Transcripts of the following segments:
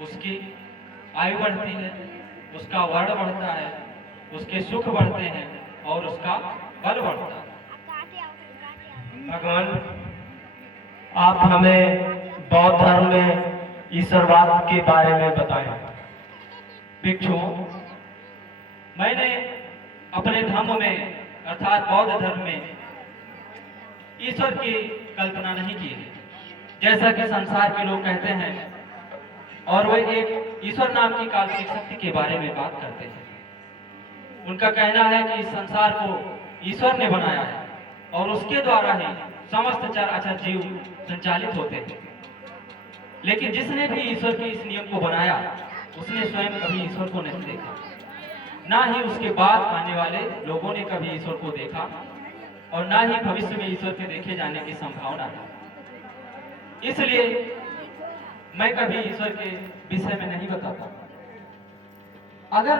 उसकी आयु बढ़ती है, उसका वर्ण बढ़ता है, उसके सुख बढ़ते हैं और उसका बल बढ़ता है। भगवान, आप हमें बौद्ध धर्म में ईश्वरवाद के बारे में बताएं। भिक्षु, मैंने अपने धर्म में अर्थात बौद्ध धर्म में ईश्वर की कल्पना नहीं की है, जैसा कि संसार के लोग कहते हैं, और वे एक ईश्वर नाम की काल्पनिक शक्ति के बारे में बात करते हैं। उनका कहना है कि इस संसार को ईश्वर ने बनाया है और उसके द्वारा ही समस्त चर अचर जीव संचालित होते हैं। लेकिन जिसने भी ईश्वर के इस नियम को बनाया, उसने स्वयं कभी ईश्वर को नहीं देखा, ना ही उसके बाद आने वाले लोगों ने कभी ईश्वर को देखा, और ना ही भविष्य में ईश्वर के देखे जाने की संभावना है। इसलिए मैं कभी ईश्वर के विषय में नहीं बताता। अगर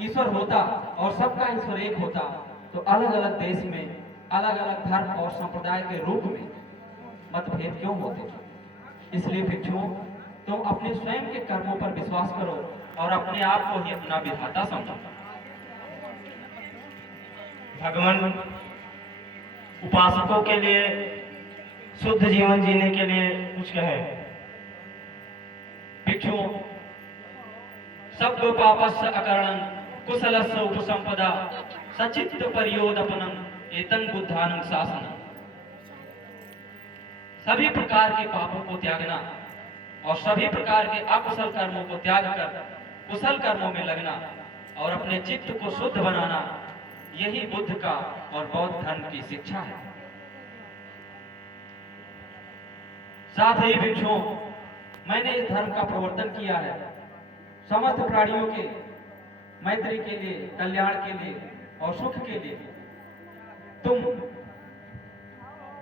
ईश्वर होता और सबका ईश्वर एक होता, तो अलग अलग देश में अलग अलग धर्म और संप्रदाय के रूप में मतभेद क्यों होते? इसलिए भिक्षुओं, तुम अपने स्वयं के कर्मों पर विश्वास करो और अपने आप को ही अपना विधाता समझो। भगवान, उपासकों के लिए शुद्ध जीवन जीने के लिए कुछ कहें। भिक्षुओं, सब पापस्य अकरणं कुशलस्य उपसंपदा सचित्त परियोदपनम एतं बुद्धानुशासनम। सभी प्रकार के पापों को त्यागना और सभी प्रकार के अकुशल कर्मों को त्याग कर कुशल कर्मों में लगना और अपने चित्त को शुद्ध बनाना, यही बुद्ध का और बौद्ध धर्म की शिक्षा है। साथ ही भिक्षुओं, मैंने इस धर्म का प्रवर्तन किया है समस्त प्राणियों के मैत्री के लिए, कल्याण के लिए और सुख के लिए। तुम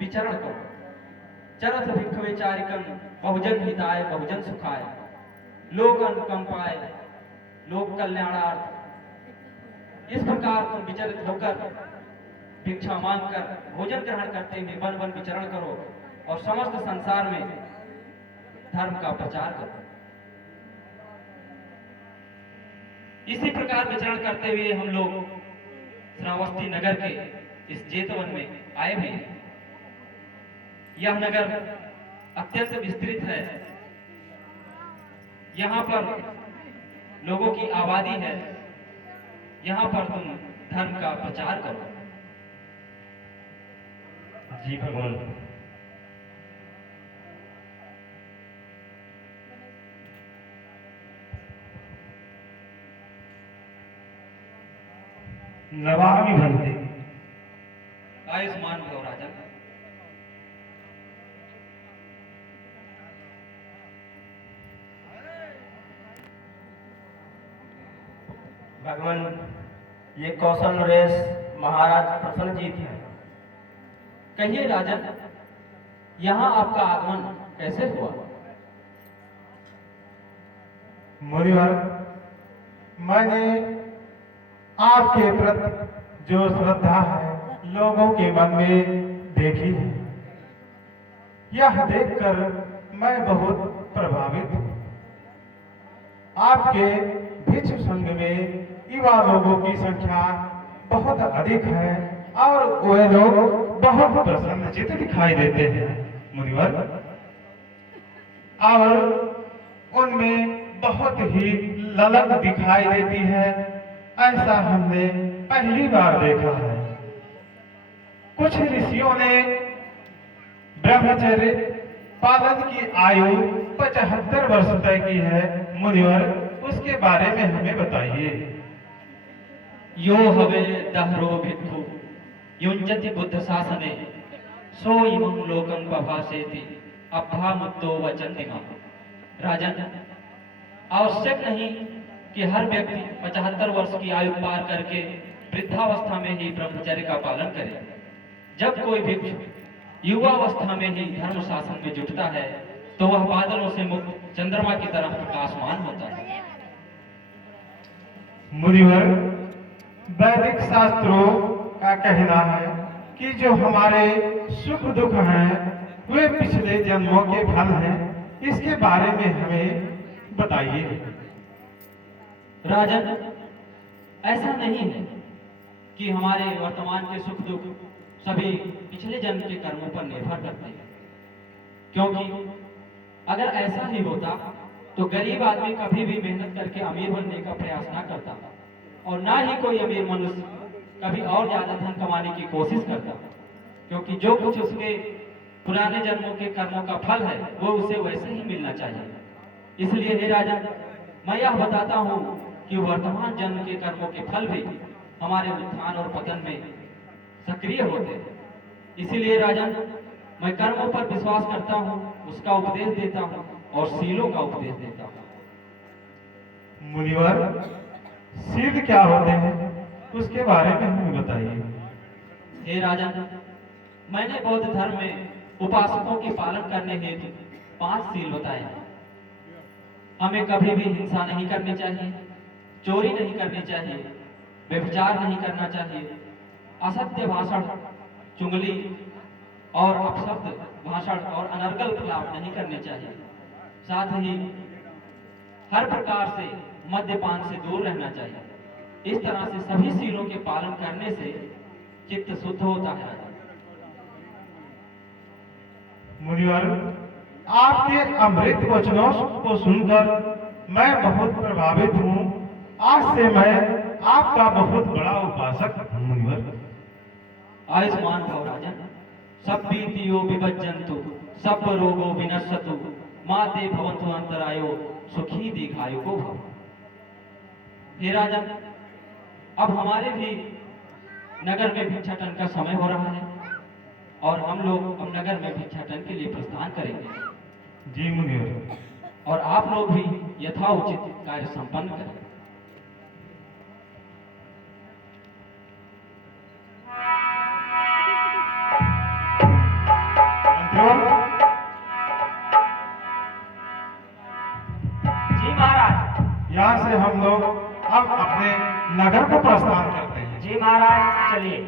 विचरण करो। चरत भिक्षवे चारिकम बहुजन हिताय बहुजन सुखाय लोक अनुकंपाय लोक कल्याणार्थ। इस प्रकार तुम विचलित होकर भिक्षा मांगकर भोजन ग्रहण करते हुए वन वन विचरण करो और समस्त संसार में धर्म का प्रचार करो। इसी प्रकार विचरण करते हुए हम लोग श्रावस्ती नगर के इस जेतवन में आए भी हैं। यह नगर अत्यंत विस्तृत है, यहाँ पर लोगों की आबादी है। यहाँ पर तुम धर्म का प्रचार करो। जी भगवान। नवामि भंते। आयुष्मान भव राजन। भगवान, ये कौशल नरेश महाराज प्रसन्नजीत हैं। कहिए राजन, यहाँ आपका आगमन कैसे हुआ? मुनिवर, मैंने आपके प्रति जो श्रद्धा है लोगों के मन में देखी है, यह देखकर मैं बहुत प्रभावित हूँ। आपके भिक्षु संघ में युवा लोगों की संख्या बहुत अधिक है और वे लोग बहुत प्रसन्नचित्त दिखाई देते हैं मुनिवर, और उनमें बहुत ही ललक दिखाई देती है। ऐसा हमने पहली बार देखा है। कुछ ऋषियों ने ब्रह्मचर्य पालन की आयु 75 वर्ष तय की है मुनिवर, उसके बारे में हमें बताइए। यो हवे दहरो भिक्षु युञ्जति बुद्ध शासने सो इमं लोकं पभासेति अभा मुक्तो वचन्तिमा। राजन, आवश्यक नहीं कि हर व्यक्ति 75 वर्ष की आयु पार करके वृद्धावस्था में ही ब्रह्मचर्य का पालन करे। जब कोई भिक्षु युवावस्था में ही धर्म शासन में जुटता है, तो वह बादलों से मुक्त चंद्रमा की तरह प्रकाशमान होता है। मुनिवर, वैदिक शास्त्रों का कहना है कि जो हमारे सुख दुख हैं वे पिछले जन्मों के फल हैं। इसके बारे में हमें बताइए। राजन, ऐसा नहीं है कि हमारे वर्तमान के सुख दुख सभी पिछले जन्म के कर्मों पर निर्भर करते हैं, क्योंकि अगर ऐसा ही होता तो गरीब आदमी कभी भी मेहनत करके अमीर बनने का प्रयास ना करता, और ना ही कोई अमीर मनुष्य कभी और ज्यादा धन कमाने की कोशिश करता, क्योंकि जो कुछ उसके पुराने जन्मों के कर्मों का फल है वो उसे वैसे ही मिलना चाहिए। इसलिए हे राजन, मैं यह बताता हूँ कि वर्तमान जन्म के कर्मों के फल भी हमारे उत्थान और पतन में सक्रिय होते हैं। इसीलिए राजन, मैं कर्मों पर विश्वास करता हूँ, उसका उपदेश देता हूँ और सीलों का उपदेश देता हूँ। मुनिवर, सिद्ध क्या होते हैं उसके बारे में हमें बताइए। हे राजन, मैंने बौद्ध धर्म में उपासकों के पालन करने हेतु 5 सील बताए हैं। हमें कभी भी हिंसा नहीं करनी चाहिए, चोरी नहीं करनी चाहिए, व्यभिचार नहीं करना चाहिए, असत्य भाषण, चुगली और अपशब्द भाषण और अनर्गल प्रलाप नहीं करने चाहिए। साथ ही हर प्रकार से मद्यपान से दूर रहना चाहिए। इस तरह से सभी सीलों के पालन करने से चित्त शुद्ध होता है। मुनिवर, आपके अमृत वचनों को सुनकर मैं बहुत प्रभावित हूँ। आज से मैं आपका बहुत बड़ा उपासक हूँ मुनिवर। आयुष्मान भव राजन। सब्बीतियो विभज्जन्तु सब रोगो विनश्यतु माते भवन्तु अंतरायो सुखी दीर्घायुको भव। हे राजन, अब हमारे भी नगर में भिक्षाटन का समय हो रहा है और हम लोग अब नगर में भिक्षाटन के लिए प्रस्थान करेंगे। जी मुनिवर। और आप लोग भी यथाउचित कार्य संपन्न करें। जी महाराज। यहाँ से हम लोग अब अपने नगर को प्रस्थान करते हैं। जी महाराज, चलिए।